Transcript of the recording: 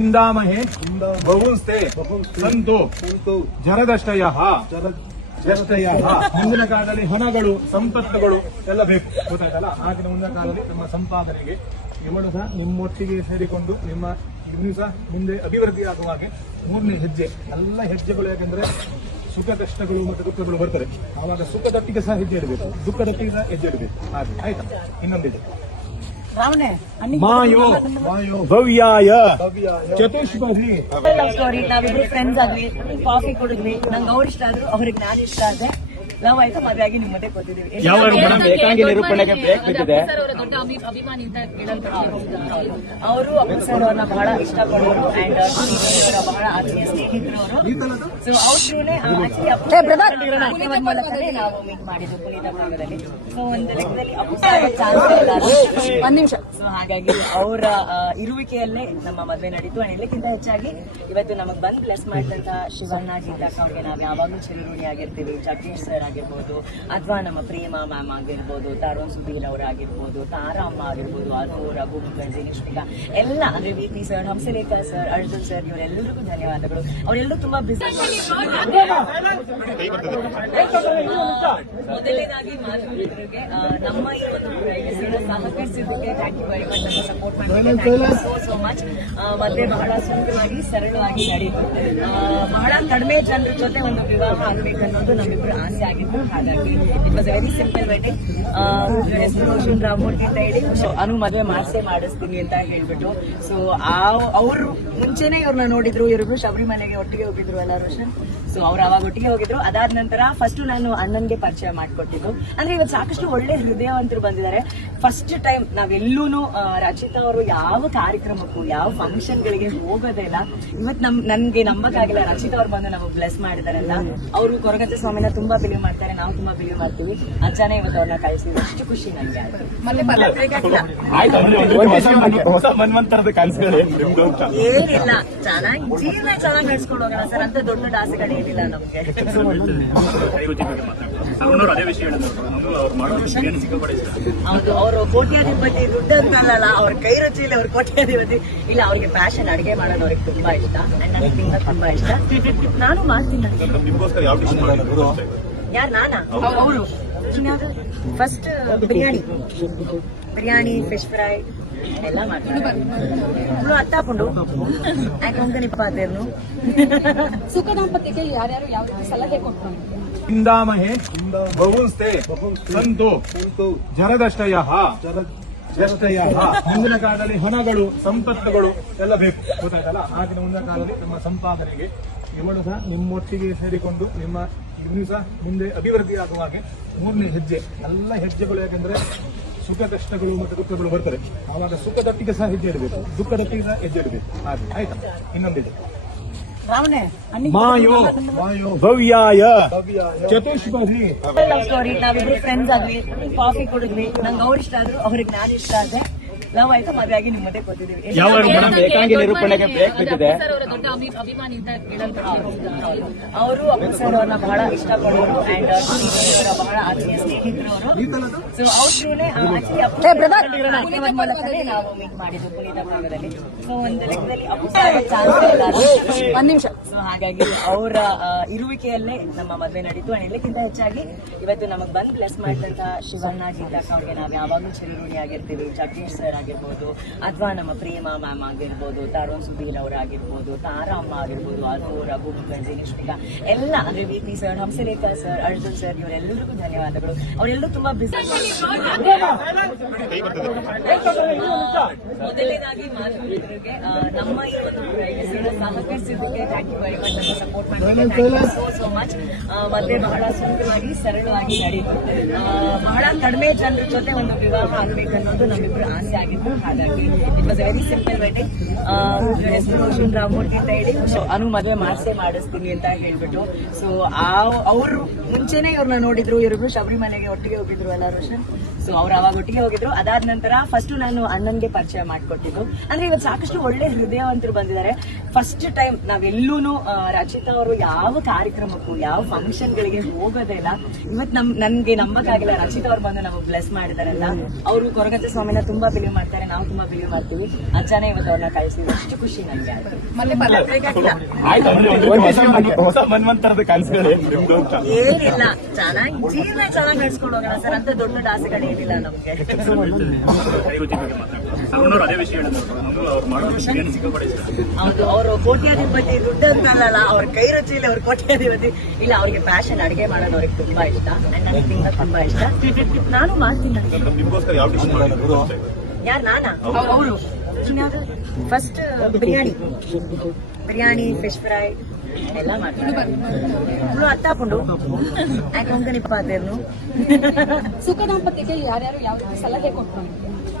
ಇಂದಾಮಹೇ ಬಹುಂಸ್ತೆ ಸಂತು ಜನದಷ್ಟಯಃ ಮುಂದಿನ ಕಾಲದಲ್ಲಿ ಹಣಗಳು ಸಂಪತ್ತುಗಳು ಎಲ್ಲ ಬೇಕು, ಗೊತ್ತಾಯ್ತಲ್ಲ. ಆಗಿನ ಮುಂದಿನ ಕಾಲದಲ್ಲಿ ನಮ್ಮ ಸಂಪಾದನೆಗೆ ಇವಳು ಸಹ ನಿಮ್ಮೊಟ್ಟಿಗೆ ಸೇರಿಕೊಂಡು ನಿಮ್ಮ ಇವನು ಸಹ ಮುಂದೆ ಅಭಿವೃದ್ಧಿ ಆಗುವ ಹಾಗೆ ಮೂರನೇ ಹೆಜ್ಜೆ. ಎಲ್ಲ ಹೆಜ್ಜೆಗಳು ಯಾಕೆಂದ್ರೆ ಸುಖ ಕಷ್ಟಗಳು ಮತ್ತು ದುಃಖಗಳು ಬರ್ತಾರೆ, ಆವಾಗ ಸುಖದೊಟ್ಟಿಗೆ ಸಹ ಹೆಜ್ಜೆ ಇಡಬೇಕು, ದುಃಖದೊಟ್ಟಿಗೆ ಸಹ ಹೆಜ್ಜೆ ಇಡಬೇಕು. ಹಾಗೆ ಆಯ್ತಾ. ಇನ್ನೊಂದಿದೆ ಮಾಯೋ ಭವ್ಯಾಯ ಚತುಷ್ಪದಿ ಲವ್ ಸ್ಟೋರಿ. ನಾವಿಬ್ರು ಫ್ರೆಂಡ್ಸ್ ಆದ್ವಿ, ಕಾಫಿ ಕುಡಿದ್ವಿ, ನಂಗೆ ಅವ್ರು ಇಷ್ಟ ಆದ್ರು, ಅವ್ರಿಗೆ ನಾನು ಇಷ್ಟ ಆದ್ರೆ ಲವ್ ಆಯ್ತು, ಮದುವೆ ಆಗಿ ನಿಮ್ಮದೇ ಕೂತಿದೀವಿ. ಏಕಾಂಗಿ ನಿರೂಪಣೆಗೆ ಬ್ರೇಕ್ ಬಿದ್ದಿದೆ. ಅವರು ಅಪ್ಪು ಸರ್ ಅವ್ರನ್ನ ಬಹಳ ಇಷ್ಟಪಡೋರು ಅಂಡ್ ಅವರ ಬಹಳ ಆತ್ಮೀಯ ಸ್ನೇಹಿತರು ಅವರು. ಸೊ ಅವ್ರೂನೇ ಆಕ್ಚುಲಿ ಮೂಲಕನೇ ನಾವು ಮೀಟ್ ಮಾಡಿದ್ವಿ ಪುನೀತ ಭಾಗದಲ್ಲಿ. ಸೊ ಒಂದು ಲೆಕ್ಕದಲ್ಲಿ ಅಪ್ಪು ಸರ್ ಚಾನ್ಸ್ ಇಲ್ಲ, ಒಂದ್ ನಿಮಿಷ. ಸೊ ಹಾಗಾಗಿ ಅವರ ಇರುವಿಕೆಯಲ್ಲೇ ನಮ್ಮ ಮದುವೆ ನಡೀತು. ಅಂಡ್ ಎಲ್ಲಕ್ಕಿಂತ ಹೆಚ್ಚಾಗಿ ಇವತ್ತು ನಮಗ್ ಬಂದ್ ಬ್ಲೆಸ್ ಮಾಡಿದಂತಹ ಶಿವಣ್ಣ ಗೀತಾಕ ಅವ್ರಿಗೆ ನಾವು ಯಾವಾಗಲೂ ಚಿರಋಣಿ ಆಗಿರ್ತೀವಿ. ಜಗದೀಶ್ ಸರ್ ಆಗಿರ್ಬೋದು, ಅಥವಾ ನಮ್ಮ ಪ್ರೇಮ ಮ್ಯಾಮ್ ಆಗಿರ್ಬೋದು, ತಾರೋನ್ ಸುಧೀರ್ ಅವರಾಗಿರ್ಬೋದು, ತಾರಾ ಅಮ್ಮ ಆಗಿರ್ಬೋದು, ಅದು ರಘು ಮುಖರ್ಜಿ, ನಿಷ್ಠಿಕಾ ಎಲ್ಲ, ಅಂದ್ರೆ V P. Sir, Hamsalekha sir, Arjun sir, ಇವರೆಲ್ಲರಿಗೂ ಧನ್ಯವಾದಗಳು. ಅವರೆಲ್ಲರೂ ತುಂಬಾ ಬಿಸಿ. ಮೊದಲನೇದಾಗಿ ಮಾತುಕತೆಗೆ ನಮ್ಮ ಈ ಒಂದು ಸಹಕರಿಸಿದ್ದಕ್ಕೆ ಥ್ಯಾಂಕ್ ಯು ವೆರಿ ಮಚ್. ನಮ್ಮ ಸಪೋರ್ಟ್ ಮಾಡಿದ್ದಕ್ಕೆ ಸೋ ಮಚ್. ಮತ್ತೆ ಬಹಳ ಸುಂದರವಾಗಿ ಸರಳವಾಗಿ ನಡೆಯಿತು. ಬಹಳ ಕಡಿಮೆ ಜನರ ಜೊತೆ ಒಂದು ವಿವಾಹ ಆಗ್ಬೇಕನ್ನೋದು ನಮ್ಮಿಬ್ಬರು ಆಸೆ ಆಗಿತ್ತು. ಹಾಗಾಗಿ it was very simple wedding. ಹೆಸರು ರಾಮಮೂರ್ತಿ ಅಂತ ಹೇಳಿ ಅನು ಮದುವೆ ಮಾಡಿಸ್ತೀನಿ ಅಂತ ಹೇಳ್ಬಿಟ್ಟು. ಸೊ ಅವರು ಮುಂಚೆನೆ ಇವ್ರನ್ನ ನೋಡಿದ್ರು, ಇವ್ರಿಬ್ರು ಶಬರಿಮಲೆಗೆ ಒಟ್ಟಿಗೆ ಹೋಗಿದ್ರು ಅಲ್ಲ ರೋಷನ್. ಸೊ ಅವ್ರು ಅವಾಗ ಒಟ್ಟಿಗೆ ಹೋಗಿದ್ರು. ಅದಾದ ನಂತರ ಫಸ್ಟ್ ನಾನು ಅಣ್ಣನ್ಗೆ ಪರಿಚಯ ಮಾಡಿಕೊಟ್ಟಿದ್ದು. ಅಂದ್ರೆ ಇವತ್ತು ಸಾಕಷ್ಟು ಒಳ್ಳೆ ಹೃದಯವಂತರು ಬಂದಿದ್ದಾರೆ. ಫಸ್ಟ್ ಟೈಮ್ ನಾವೆಲ್ಲೂನು ರಚಿತಾ ಅವರು ಯಾವ ಕಾರ್ಯಕ್ರಮಕ್ಕೂ ಯಾವ ಫಂಕ್ಷನ್ ಗಳಿಗೆ ಹೋಗೋದೇ ಇಲ್ಲ. ಇವತ್ತು ನನ್ಗೆ ನಂಬಕ್ಕಾಗಿಲ್ಲ, ರಚಿತಾ ಅವ್ರು ಬಂದು ನಮಗೆ ಬ್ಲೆಸ್ ಮಾಡಿದ್ದಾರೆ ಅಂತ. ಅವರು ಕೊರಗಜ್ಜ ಸ್ವಾಮಿನ ತುಂಬಾ ಬಿಲೀವ್ ಮಾಡ್ತಾರೆ, ನಾವು ತುಂಬಾ ಬಿಲೀವ್ ಮಾಡ್ತೀವಿ. ಅಂತಾನೆ ಇವತ್ತು ಅವ್ರನ್ನ ಕಳಿಸಿದ್ರು. ಅಷ್ಟು ಖುಷಿ ನನಗೆ. ಏನಿಲ್ಲ, ಚೆನ್ನಾಗಿ ಜೀವನ ಚೆನ್ನಾಗಿ ನಡೆಸ್ಕೊಂಡು ಹೋಗೋಣ ಸರ್. ಅಂತ ದೊಡ್ಡ ದೊಡ್ಡ ಆಸೆಗಳೇನಿಲ್ಲ ನಮ್ಗೆ. ಹೌದು, ಅವರು ಕೋಟ್ಯಾಧಿಪತಿ ದುಡ್ಡಲ್ಲ, ಅವ್ರ ಕೈ ರುಚಿಯಲ್ಲಿ ಅವ್ರ ಕೋಟ್ಯಾಧಿಪತಿ ಇಲ್ಲ. ಅವ್ರಿಗೆ ಪ್ಯಾಷನ್, ಅಡಿಗೆ ಮಾಡೋದು ಅವ್ರಿಗೆ ತುಂಬಾ ಇಷ್ಟ. ಅಂಡ್ ನನಗೆ ತಿನ್ನೋದು ತುಂಬಾ ಇಷ್ಟ. ನಾನು ಮಾಡ್ತೀನಿ. ಯಾರು ನಾನಾ? ಅವರು ಫಸ್ಟ್ ಬಿರಿಯಾನಿ, ಫಿಶ್ ಫ್ರೈ ಎಲ್ಲ ಮಾಡ್ತಾರೆ. ಅತ್ತಾಕೊಂಡು ಯಾಕೆ ಪಾತೇನು ಸುಖ ದಾಂಪತ್ಯಕ್ಕೆ ಯಾರ್ಯಾರು ಯಾವ ಸಲಹೆ ಕೊಟ್ಟರು? ಇಂದಾಮಹೇ ಬಹುಂಸ್ತೆ ಸಂತು ಜನದಷ್ಟಯಃ ಮುಂದಿನ ಕಾಲದಲ್ಲಿ ಹಣಗಳು ಸಂಪತ್ತುಗಳು ಎಲ್ಲ ಬೇಕು, ಗೊತ್ತಾಯ್ತಲ್ಲ. ಆಗಿನ ಮುಂದಿನ ಕಾಲದಲ್ಲಿ ನಮ್ಮ ಸಂಪಾದನೆಗೆ ಇವಳು ಸಹ ನಿಮ್ಮೊಟ್ಟಿಗೆ ಸೇರಿಕೊಂಡು ನಿಮ್ಮ ಇವನು ಸಹ ಮುಂದೆ ಅಭಿವೃದ್ಧಿ ಆಗುವ ಹಾಗೆ ಮೂರನೇ ಹೆಜ್ಜೆ. ಎಲ್ಲ ಹೆಜ್ಜೆಗಳು ಯಾಕೆಂದ್ರೆ ಸುಖ ಕಷ್ಟಗಳು ಮತ್ತು ದುಃಖಗಳು ಬರ್ತಾರೆ, ಆವಾಗ ಸುಖದೊಟ್ಟಿಗೆ ಸಹ ಹೆಜ್ಜೆ ಇಡಬೇಕು, ದುಃಖದೊಟ್ಟಿಗೆ ಸಹ ಹೆಜ್ಜೆ ಇಡಬೇಕು. ಹಾಗೆ ಆಯ್ತಾ. ಇನ್ನೊಂದಿದೆ ಮಾಯೋ ಭವ್ಯಾಯ ಚತುಷ್ಪದಿ. Love story. ನಾವಿಬ್ರು ಫ್ರೆಂಡ್ಸ್ ಆದ್ವಿ, ಕಾಫಿ ಕುಡಿದ್ವಿ, ನಂಗೆ ಅವ್ರು ಇಷ್ಟ ಆದ್ರು, ಅವ್ರಿಗೆ ನಾನು ಇಷ್ಟ ಆದ್ರೆ ಲವ್ ಆಯ್ತು, ಮದುವೆ ಆಗಿ ನಿಮ್ಮದೇ ಕೂತಿದೀವಿ. ಏಕಾಂಗಿ ನಿರೂಪಣೆಗೆ ಬ್ರೇಕ್ ಬಿದ್ದಿದೆ. ಅವರು ಅಪ್ಪು ಸರ್ ಅವ್ರನ್ನ ಬಹಳ ಇಷ್ಟಪಡೋರು ಅಂಡ್ ಅವರ ಬಹಳ ಆತ್ಮೀಯ ಸ್ನೇಹಿತರು ಅವರು. ಸೊ ಅವ್ರೂನೇ ಆಕ್ಚುಲಿ ಅಪ್ಪು ಮೂಲಕನೇ ನಾವು ಮೀಟ್ ಮಾಡಿದ್ವಿ ಪುನೀತ ಭಾಗದಲ್ಲಿ. ಸೊ ಒಂದು ಲೆಕ್ಕದಲ್ಲಿ ಅಪ್ಪು ಸರ್ ಚಾನ್ಸ್ ಇಲ್ಲ, ಒಂದ್ ನಿಮಿಷ. ಸೊ ಹಾಗಾಗಿ ಅವರ ಇರುವಿಕೆಯಲ್ಲೇ ನಮ್ಮ ಮದುವೆ ನಡೀತು. ಅಂಡ್ ಎಲ್ಲಕ್ಕಿಂತ ಹೆಚ್ಚಾಗಿ ಇವತ್ತು ನಮಗ್ ಬಂದ್ ಬ್ಲೆಸ್ ಮಾಡಿದಂತಹ ಶಿವಣ್ಣ ಗೀತಾಕ ಅವ್ರಿಗೆ ನಾವು ಯಾವಾಗಲೂ ಚಿರಋಣಿ ಆಗಿರ್ತೀವಿ. ಜಗದೀಶ್ ಸರ್ ಆಗಿರ್ಬೋದು, ಅಥವಾ ನಮ್ಮ ಪ್ರೇಮ ಮ್ಯಾಮ್ ಆಗಿರ್ಬೋದು, ತಾರೋನ್ ಸುಧೀರ್ ಅವರಾಗಿರ್ಬೋದು, ತಾರಾ ಅಮ್ಮ ಆಗಿರ್ಬೋದು, ಅದು ರಘು ಮುಖರ್ಜಿ, ನಿಷ್ಠಿಕಾ ಎಲ್ಲ, ಅಂದ್ರೆ V P. Sir, Hamsalekha sir, Arjun sir, ಇವರೆಲ್ಲರಿಗೂ ಧನ್ಯವಾದಗಳು. ಅವರೆಲ್ಲರೂ ತುಂಬಾ ಬಿಸಿ. ಮೊದಲನೇದಾಗಿ ಮಾತುಕತೆಗೆ ನಮ್ಮ ಈ ಒಂದು ಸಹಕರಿಸಿದ್ದಕ್ಕೆ ಥ್ಯಾಂಕ್ ಯು ವೆರಿ ಮಚ್. ನಮ್ಮ ಸಪೋರ್ಟ್ ಮಾಡಿದ್ದಕ್ಕೆ ಸೋ ಮಚ್. ಮತ್ತೆ ಬಹಳ ಸುಂದರವಾಗಿ ಸರಳವಾಗಿ ನಡೆಯಿತು. ಬಹಳ ಕಡಿಮೆ ಜನರ ಜೊತೆ ಒಂದು ವಿವಾಹ ಆಗ್ಬೇಕನ್ನೋದು ನಮ್ಮಿಬ್ಬರು ಆಸೆ ಆಗಿತ್ತು. ಹಾಗಾಗಿ it was very simple wedding. ಹೆಸರು ರಾಮಮೂರ್ತಿ ಅಂತ ಹೇಳಿ ಅನು ಮದುವೆ ಮಾಡಿಸ್ತೀನಿ ಅಂತ ಹೇಳ್ಬಿಟ್ಟು. ಸೊ ಅವರು ಮುಂಚೆನೆ ಇವ್ರನ್ನ ನೋಡಿದ್ರು, ಇವ್ರಿಬ್ರು ಶಬರಿಮಲೆಗೆ ಒಟ್ಟಿಗೆ ಹೋಗಿದ್ರು ಅಲ್ಲ ರೋಷನ್. ಸೊ ಅವ್ರು ಅವಾಗ ಒಟ್ಟಿಗೆ ಹೋಗಿದ್ರು. ಅದಾದ ನಂತರ ಫಸ್ಟ್ ನಾನು ಅಣ್ಣನ್ಗೆ ಪರಿಚಯ ಮಾಡ್ಕೊಟ್ಟಿದ್ದು. ಅಂದ್ರೆ ಇವತ್ತು ಸಾಕಷ್ಟು ಒಳ್ಳೆ ಹೃದಯವಂತರು ಬಂದಿದ್ದಾರೆ. ಫಸ್ಟ್ ಟೈಮ್ ನಾವೆಲ್ಲೂ ರಚಿತಾ ಅವರು ಯಾವ ಕಾರ್ಯಕ್ರಮಕ್ಕೂ ಯಾವ ಫಂಕ್ಷನ್ ಗಳಿಗೆ ಹೋಗೋದೇ ಇಲ್ಲ. ಇವತ್ತು ನನ್ಗೆ ನಂಬಕ್ಕಾಗಿಲ್ಲ ರಚಿತಾ ಅವ್ರು ಬಂದು ನಮಗೆ ಬ್ಲೆಸ್ ಮಾಡಿದ್ದಾರೆ ಅಂತ. ಅವರು ಕೊರಗಜ್ಜ ಸ್ವಾಮಿನ ತುಂಬಾ ಬಿಲೀವ್ ಮಾಡ್ತಾರೆ, ನಾವು ತುಂಬಾ ಬಿಲೀವ್ ಮಾಡ್ತೀವಿ. ಅಂತಾನೆ ಇವತ್ತು ಅವ್ರನ್ನ ಕಳಿಸಿದ್ರು. ಅಷ್ಟು ಖುಷಿ ನನಗೆ. ಹೊಸ ಮನ್ವಂತರದ ಕನಸುಗಳು ನಿಮ್ದು ಅಂತ. ಏನಿಲ್ಲ, ಚೆನ್ನಾಗಿ ಜೀವನ ಚೆನ್ನಾಗಿ ನಡೆಸ್ಕೊಂಡು ಹೋಗೋಣ ಸರ್. ಅಂತ ದೊಡ್ಡ ಆಸೆಗಳು ಏನಿಲ್ಲ ನಮ್ಗೆ. ಹೌದು, ಅವರು ಕೋಟ್ಯಾಧಿಪತಿ ದುಡ್ಡು ಅಂತಲ್ಲ, ಅವ್ರ ಕೈ ರುಚಿಲಿ ಅವ್ರ ಕೋಟ್ಯಾಧಿಪತಿ ಇಲ್ಲ. ಅವ್ರಿಗೆ ಪ್ಯಾಷನ್ ಅಡಿಗೆ ಮಾಡೋದು ಅವ್ರಿಗೆ ತುಂಬಾ ಇಷ್ಟ. ನನಗೆ ತಿನ್ನೋದು ತುಂಬಾ ಇಷ್ಟ. ನಾನು ಮಾಡ್ತೀನಿ. ಯಾರು ನಾನಾ? ಅವರು ಫಸ್ಟ್ ಬಿರಿಯಾನಿ, ಫಿಶ್ ಫ್ರೈ ಎಲ್ಲ ಮಾಡ್ತಾರೆ. ಅತ್ತಾಕೊಂಡು ಯಾಕೆ ನಿಪ್ಪಾದೇನು. ಸುಖ ದಾಂಪತ್ಯಕ್ಕೆ ಯಾರ್ಯಾರು ಯಾವ ಸಲಹೆ ಕೊಟ್ಟರು?